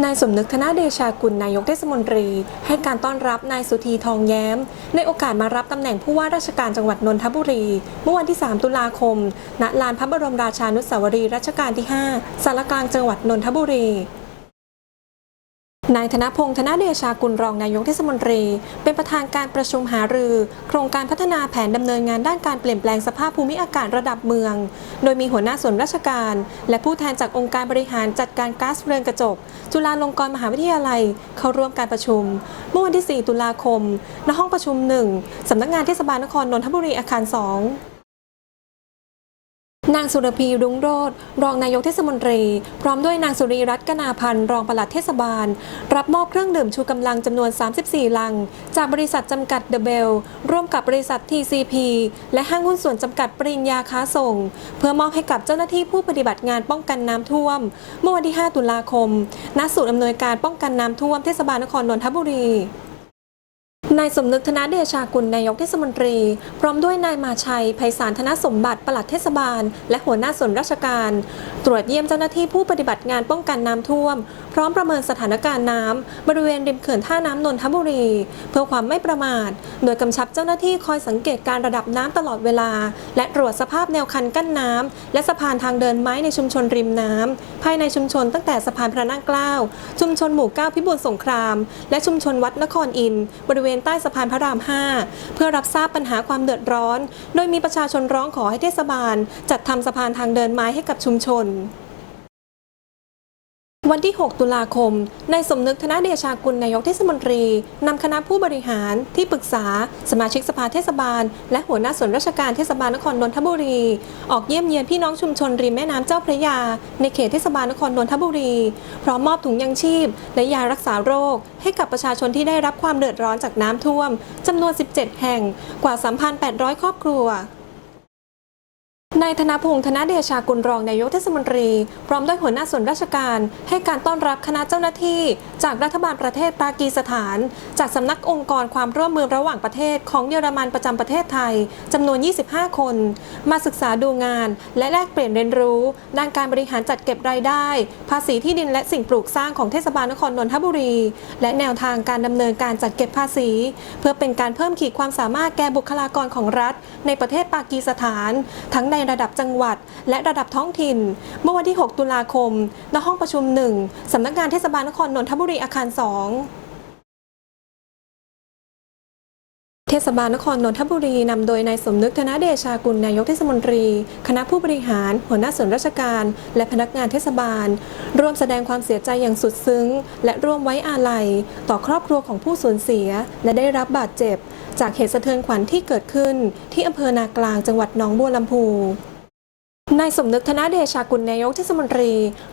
นายสมนึกธนาเดชากุลนายกเทศมนตรี ให้การต้อนรับนายสุธีทองแย้ม ในโอกาสมารับตำแหน่งผู้ว่าราชการจังหวัดนนทบุรี เมื่อวันที่ 3 ตุลาคม ณลานพระบรมราชานุสาวรีย์รัชกาลที่ 5 สารกลางจังหวัดนนทบุรี นายธนพงษ์ธนเดชากุลรองนายกเทศมนตรี เป็นประธานการประชุมหารือ โครงการพัฒนาแผนดำเนินงานด้านการเปลี่ยนแปลงสภาพภูมิอากาศระดับเมือง โดยมีหัวหน้าส่วนราชการ และผู้แทนจากองค์การบริหารจัดการก๊าซเรือนกระจก จุฬาลงกรณ์มหาวิทยาลัย เข้าร่วมการประชุม เมื่อวันที่ 4 ตุลาคมณห้องประชุม 1สำนักงานเทศบาลนครนนทบุรีอาคาร 2 นางสุรพีรุ้งโรธรองนายกเทศมนตรี พร้อมด้วยนางสุรีรัตน์กนาพันธ์รองปลัดเทศบาล รับมอบเครื่องดื่มชูกำลังจำนวน 34 ลัง จากบริษัทจำกัดเดอะเบลร่วมกับบริษัท TCP และห้างหุ้นส่วนจำกัดปริญญาค้าส่ง เพื่อมอบให้กับเจ้าหน้าที่ผู้ปฏิบัติงานป้องกันน้ำท่วม เมื่อวันที่ 5 ตุลาคมณศูนย์อำนวยการป้องกันน้ำท่วมเทศบาลนครนนทบุรี นายสมนึกธนเดชากุลนายกเทศมนตรี พร้อมด้วยนายมาชัยไพศาลธนสมบัติปลัดเทศบาล และหัวหน้าส่วนราชการ ตรวจเยี่ยมเจ้าหน้าที่ผู้ปฏิบัติงานป้องกันน้ำท่วม พร้อมประเมินสถานการณ์น้ำบริเวณริมเขื่อนท่าน้ำนนทบุรี เพื่อความไม่ประมาท โดยกำชับเจ้าหน้าที่คอยสังเกตการระดับน้ำตลอดเวลา และตรวจสภาพแนวคันกั้นน้ำและสะพานทางเดินไม้ในชุมชนริมน้ำภายในชุมชนตั้งแต่สะพานพระนั่งเกล้าชุมชนหมู่เก้าพิบูลสงคราม และชุมชนวัดนครอินทร์บริเวณใต้สะพานพระราม 5 เพื่อรับทราบปัญหาความเดือดร้อน โดยมีประชาชนร้องขอให้เทศบาล จัดทำสะพานทางเดินไม้ให้กับชุมชน วันที่ 6 ตุลาคม นายสมนึกธนเดชากุลนายกเทศมนตรี นำคณะผู้บริหาร ที่ปรึกษา สมาชิกสภาเทศบาล และหัวหน้าส่วนราชการเทศบาลนครนนทบุรี ออกเยี่ยมเยียนพี่น้องชุมชนริมแม่น้ำเจ้าพระยา ในเขตเทศบาลนครนนทบุรี พร้อมมอบถุงยังชีพ และยารักษาโรค ให้กับประชาชนที่ได้รับความเดือดร้อนจากน้ำท่วมจำนวน 17 แห่ง กว่า 3,800 ครอบครัว นายธนพงษ์ธนเดชากุลรองนายกเทศมนตรี พร้อมด้วยหัวหน้าส่วนราชการให้การต้อนรับคณะเจ้าหน้าที่ จากรัฐบาลประเทศปากีสถาน จากสำนักองค์กรความร่วมมือระหว่างประเทศของเยอรมันประจำประเทศไทยจำนวน 25 คน มาศึกษาดูงาน และแลกเปลี่ยนเรียนรู้ ด้านการบริหารจัดเก็บรายได้ ภาษีที่ดินและสิ่งปลูกสร้างของเทศบาลนครนนทบุรี และแนวทางการดำเนินการจัดเก็บภาษี เพื่อเป็นการเพิ่มขีดความสามารถแก่บุคลากรของรัฐ ในประเทศปากีสถาน ทั้งในระดับจังหวัด และระดับท้องถิ่น เมื่อวันที่ 6 ตุลาคม ณ ห้องประชุม 1 สำนักงานเทศบาลนครนนทบุรีอาคาร 2 เทศบาลนครนนทบุรีนำโดยนายสมนึกธนเดชากุลนายกเทศมนตรี คณะผู้บริหาร หัวหน้าส่วนราชการ และพนักงานเทศบาล ร่วมแสดงความเสียใจอย่างสุดซึ้ง และร่วมไว้อาลัย ต่อครอบครัวของผู้สูญเสีย และได้รับบาดเจ็บ จากเหตุสะเทือนขวัญที่เกิดขึ้น ที่อำเภอนากลางจังหวัดหนองบัวลำพู นายสมนึกธนเดชากุลนายกเทศมนตรี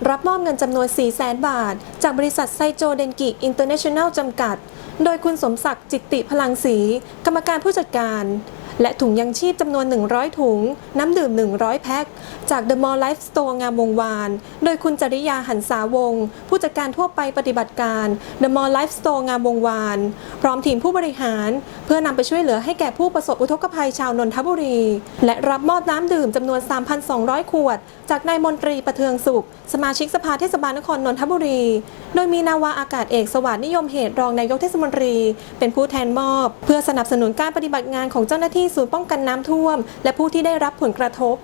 รับมอบเงินจำนวน 4 0 0แสนบาท จากบริษัทไซโจเดนกิอินเตอร์เนชั่นแนลจำกัด โดยคุณสมศักดิ์จิตติพลังศรีกรรมการผู้จัดการ และถุงยังชีพจำนวน 100 ถุง น้ำดื่ม 100 แพ็ค จาก The Mall Life Store งามวงวาน โดยคุณจริยาหันษาวง ผู้จัดการทั่วไปปฏิบัติการ The Mall Life Store งามวงวาน พร้อมทีมผู้บริหาร เพื่อนำไปช่วยเหลือให้แก่ผู้ประสบอุทกภัยชาวนนทบุรี และรับมอบน้ำดื่มจำนวน 3,200 ขวด จากนายมนตรีประเทืองสุข สมาชิกสภาเทศบาลนครนนทบุรี โดยมีนาวาอากาศเอกสวัสดิ์นิยมเหตุรองนายกเทศมนตรี เป็นผู้แทนมอบ เพื่อสนับสนุนการปฏิบัติงานของเจ้าหน้าที่ศูนย์ป้องกันน้ำท่วม และผู้ที่ได้รับผลกระทบ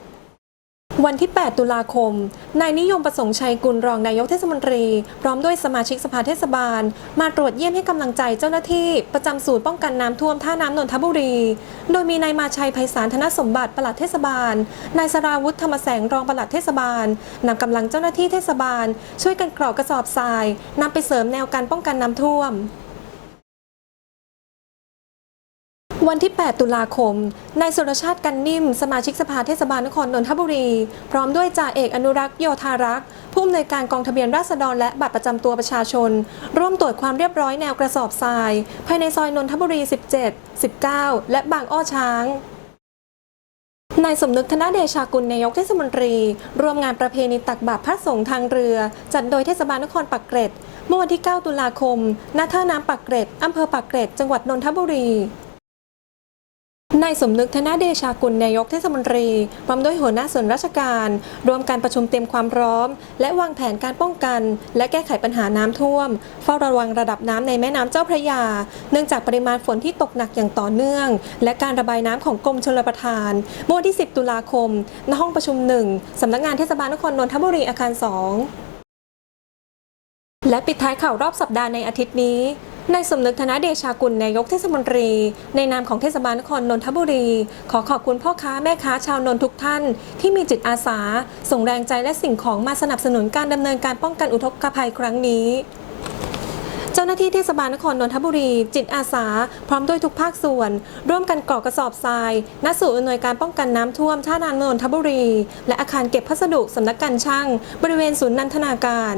วันที่ 8 ตุลาคม นายนิยมประสงค์ชัยกุลรองนายกเทศมนตรี พร้อมด้วยสมาชิกสภาเทศบาล มาตรวจเยี่ยมให้กำลังใจเจ้าหน้าที่ ประจำศูนย์ป้องกันน้ำท่วมท่าน้ำนนทบุรี โดยมีนายมาชัยไพศาลธนสมบัติปลัดเทศบาล นายสราวุฒิธรรมแสงรองปลัดเทศบาลนำกำลังเจ้าหน้าที่เทศบาล ช่วยกันกรอกกระสอบทรายนำไปเสริมแนวการป้องกันน้ำท่วม วันที่ 8 ตุลาคม นายสุรชาติกันนิ่ม สมาชิกสภาเทศบาลนครนนทบุรี พร้อมด้วยจ่าเอกอนุรักษ์โยธารักษ์ผู้อำนวยการกองทะเบียนราษฎรและบัตรประจำตัวประชาชน ร่วมตรวจความเรียบร้อยแนวกระสอบทราย ภายในซอยนนทบุรี 17 19 และบางอ้อช้างนายสมนึกธนเดชากุลนายกเทศมนตรี ร่วมงานประเพณีตักบาตรพระสงฆ์ทางเรือ จัดโดยเทศบาลนครปักเกร็ด เมื่อวันที่ 9 ตุลาคม ณ ท่าน้ำปักเกร็ดอำเภอปักเกร็ด จังหวัดนนทบุรี นายสมนึกธนเดชากุลนายกเทศมนตรีพร้อมด้วยหัวหน้าส่วนราชการรวมการประชุมเตรียมความพร้อม และวางแผนการป้องกัน และแก้ไขปัญหาน้ำท่วม เฝ้าระวังระดับน้ำในแม่น้ำเจ้าพระยา เนื่องจากปริมาณฝนที่ตกหนักอย่างต่อเนื่อง และการระบายน้ำของกรมชลประทานเมื่อวันที่ 10 ตุลาคมณห้องประชุม 1สำนักงานเทศบาลนครนนทบุรีอาคาร 2และปิดท้ายข่าวรอบสัปดาห์ในอาทิตย์นี้ นายสมนึกธนเดชากุลนายกเทศมนตรี ในนามของเทศบาลนครนนทบุรี ขอขอบคุณพ่อค้าแม่ค้าชาวนนททุกท่าน ที่มีจิตอาสา ส่งแรงใจและสิ่งของมาสนับสนุนการดำเนินการป้องกันอุทกภัยครั้งนี้เจ้าหน้าที่เทศบาลนครนนทบุรี จิตอาสา พร้อมด้วยทุกภาคส่วน ร่วมกันกรอกระสอบทรายณศูนย์อำนวยการป้องกันน้ำท่วมท่าน้ำนนทบุรี และอาคารเก็บพัสดุสำนักการช่าง บริเวณศูนย์นันทนาการ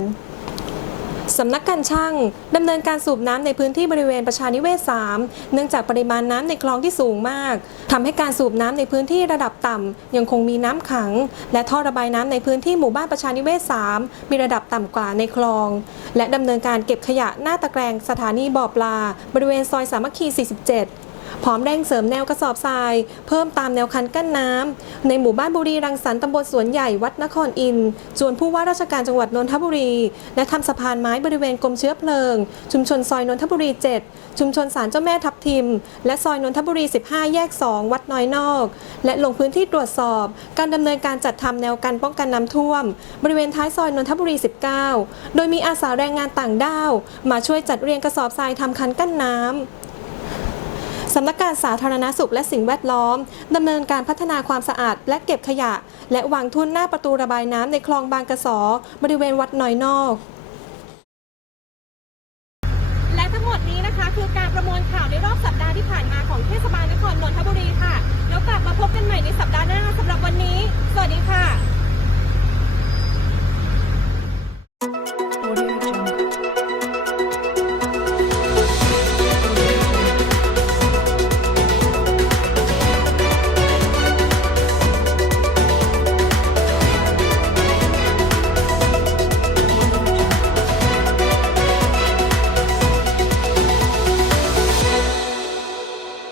สำนักการช่างดำเนินการสูบน้ำในพื้นที่บริเวณประชานิเวศ 3 เนื่องจากปริมาณน้ำในคลองที่สูงมากทำให้การสูบน้ำในพื้นที่ระดับต่ำยังคงมีน้ำขัง และท่อระบายน้ำในพื้นที่หมู่บ้านประชานิเวศ 3 มีระดับต่ำกว่าในคลอง และดำเนินการเก็บขยะหน้าตะแกรงสถานีบ่อปลา บริเวณซอยสามัคคี 47 พร้อมเร่งเสริมแนวกระสอบทราย เพิ่มตามแนวคันกั้นน้ำในหมู่บ้านบุรีรังสรรค์ตำบลสวนใหญ่วัดนครอินทร์จวนผู้ว่าราชการจังหวัดนนทบุรี และทำสะพานไม้บริเวณกรมเชื้อเพลิง ชุมชนซอยนนทบุรี 7 ชุมชนศาลเจ้าแม่ทับทิม และซอยนนทบุรี 15 แยก 2 วัดน้อยนอก และลงพื้นที่ตรวจสอบ การดำเนินการจัดทำแนวกันป้องกันน้ำท่วม บริเวณท้ายซอยนนทบุรี 19 โดยมีอาสาแรงงานต่างด้าว มาช่วยจัดเรียงกระสอบทรายทำคันกั้นน้ำ สำนักการสาธารณสุขและสิ่งแวดล้อมดำเนินการพัฒนาความสะอาดและเก็บขยะ และวางทุ่นหน้าประตูระบายน้ำในคลองบางกระสอบริเวณวัดน้อยนอก